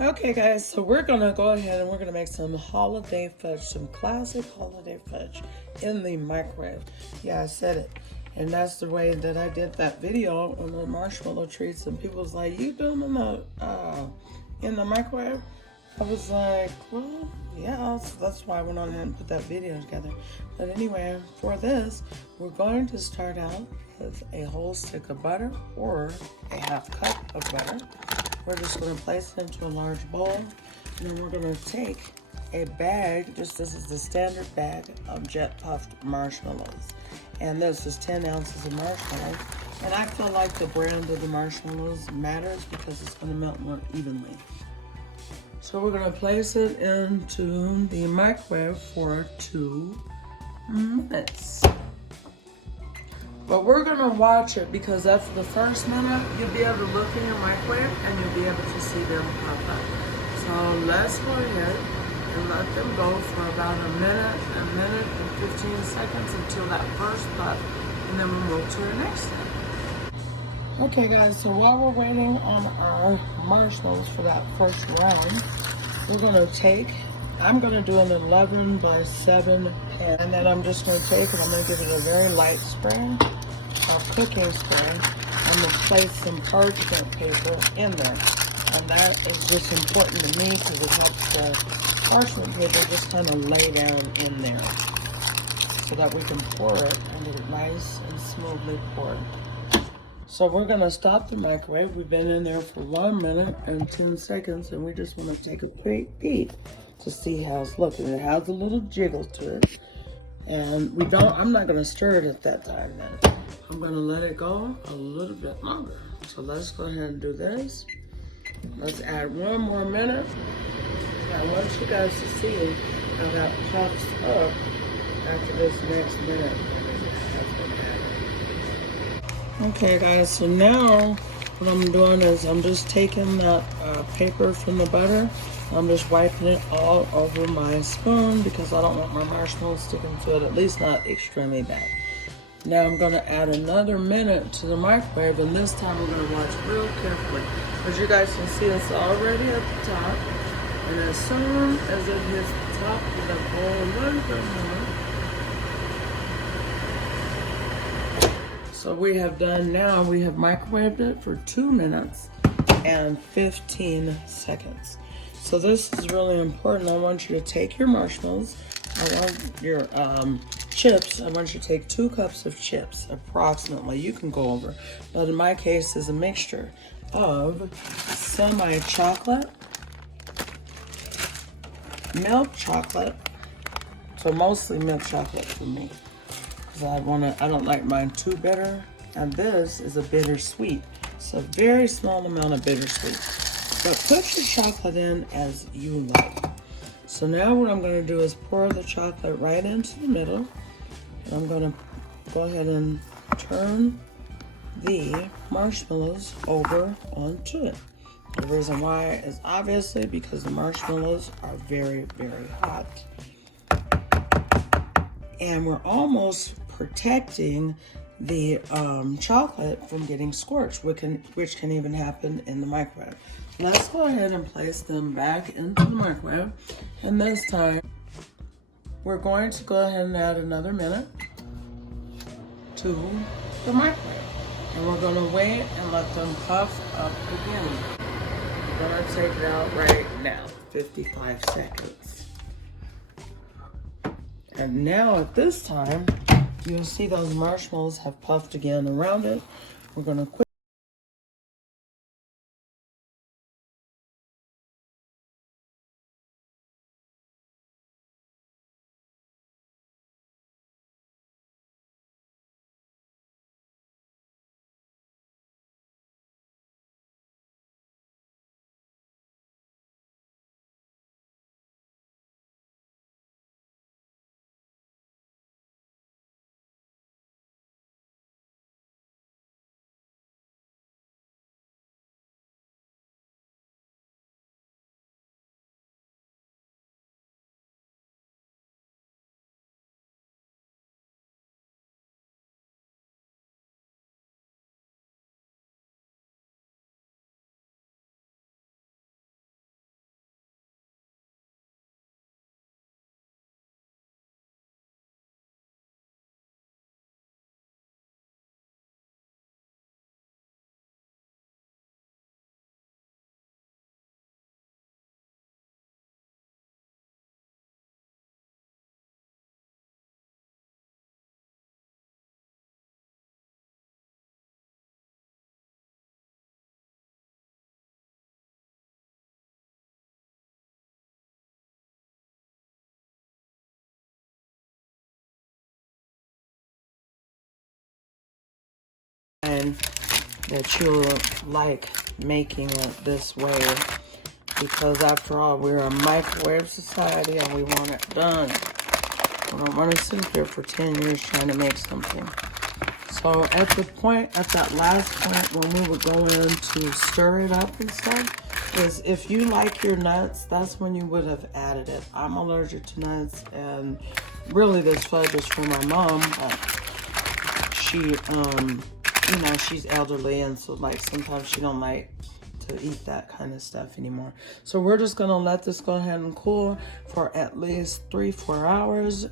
Okay guys, so we're gonna go ahead and we're gonna make some holiday fudge, some classic holiday fudge in the microwave. Yeah, I said it. And that's the way that I did that video on the marshmallow treats, and people was like, you do them in the microwave? I was like, well, yeah, so that's why I went on ahead and put that video together. But anyway, for this, we're going to start out with a whole stick of butter or a half cup of butter. We're just going to place it into a large bowl, and then we're going to take a bag, this is the standard bag of jet puffed marshmallows. And this is 10 ounces of marshmallows. And I feel like the brand of the marshmallows matters because it's going to melt more evenly. So we're going to place it into the microwave for 2 minutes. But we're gonna watch it because after the first minute, you'll be able to look in your microwave and you'll be able to see them pop up. So let's go ahead and let them go for about a minute and 15 seconds until that first puff, and then we'll move to the next thing. Okay guys, so while we're waiting on our marshmallows for that first round, we're gonna take, I'm gonna do an 11 by 7 pan, and then I'm just gonna take and I'm gonna give it a very light spray, a cooking spray. I'm gonna place some parchment paper in there. And that is just important to me because it helps the parchment paper just kind of lay down in there so that we can pour it and get it nice and smoothly poured. So we're gonna stop the microwave. We've been in there for 1 minute and 10 seconds, and we just wanna take a quick peek to see how it's looking. It has a little jiggle to it. And I'm not gonna stir it at that time then. I'm gonna let it go a little bit longer. So let's go ahead and do this. Let's add 1 more minute. I want you guys to see how that pops up after this next minute. Okay guys, so now what I'm doing is I'm just taking that paper from the butter. I'm just wiping it all over my spoon because I don't want my marshmallows sticking to it, at least not extremely bad. Now I'm gonna add another minute to the microwave, and this time we're gonna watch real carefully. As you guys can see, it's already at the top. And as soon as it hits the top, we're gonna go a little bit more. So we have done now, we have microwaved it for 2 minutes and 15 seconds. So this is really important. I want you to take your marshmallows. I want your chips. I want you to take 2 cups of chips, approximately. You can go over. But in my case, is a mixture of semi-chocolate, milk chocolate, so mostly milk chocolate for me. Because I don't like mine too bitter. And this is a bittersweet. So very small amount of bittersweet. But put your chocolate in as you like. So now what I'm going to do is pour the chocolate right into the middle. And I'm going to go ahead and turn the marshmallows over onto it. The reason why is obviously because the marshmallows are very, very hot. And we're almost protecting the chocolate from getting scorched, which can even happen in the microwave. Let's go ahead and place them back into the microwave. And this time, we're going to go ahead and add another minute to the microwave. And we're gonna wait and let them puff up again. We're gonna take it out right now, 55 seconds. And now at this time, you'll see those marshmallows have puffed again around it. We're gonna quick hoping that you'll like making it this way, because after all, we're a microwave society and we want it done. We don't want to sit here for 10 years trying to make something. So at that last point when we would go in to stir it up and stuff, is if you like your nuts, that's when you would have added it. I'm allergic to nuts, and really this fudge is for my mom, but she, you know, she's elderly, and so like sometimes she don't like to eat that kind of stuff anymore. So we're just gonna let this go ahead and cool for at least 3-4 hours.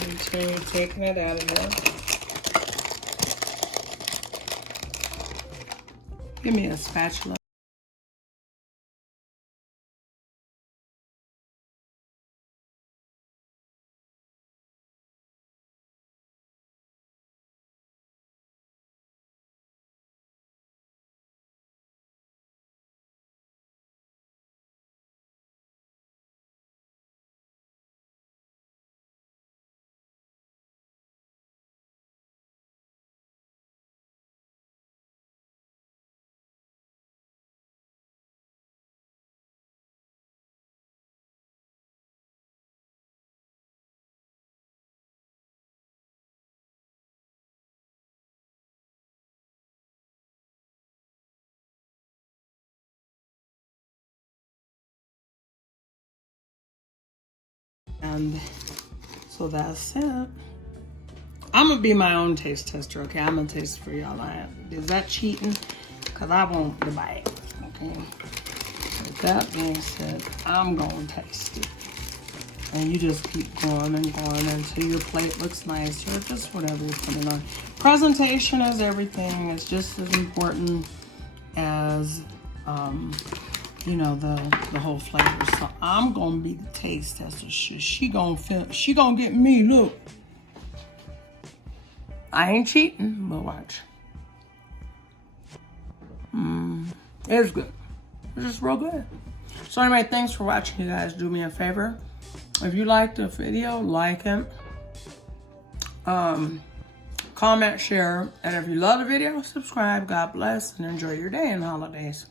Continue taking it out of there. Give me a spatula. And so that's it. I'm gonna be my own taste tester, okay? I'm gonna taste for y'all. Is that cheating? Because I want the bite, okay? With that being said, I'm gonna taste it. And you just keep going and going until your plate looks nice, or just whatever you're putting on. Presentation is everything. It's just as important as, you know, the whole flavor. So I'm gonna be the taste tester. She gonna get me. Look, I ain't cheating, but watch. It's good. It's just real good. So anyway, thanks for watching, you guys. Do me a favor. If you liked the video, like it. Comment, share, and if you love the video, subscribe. God bless, and enjoy your day and holidays.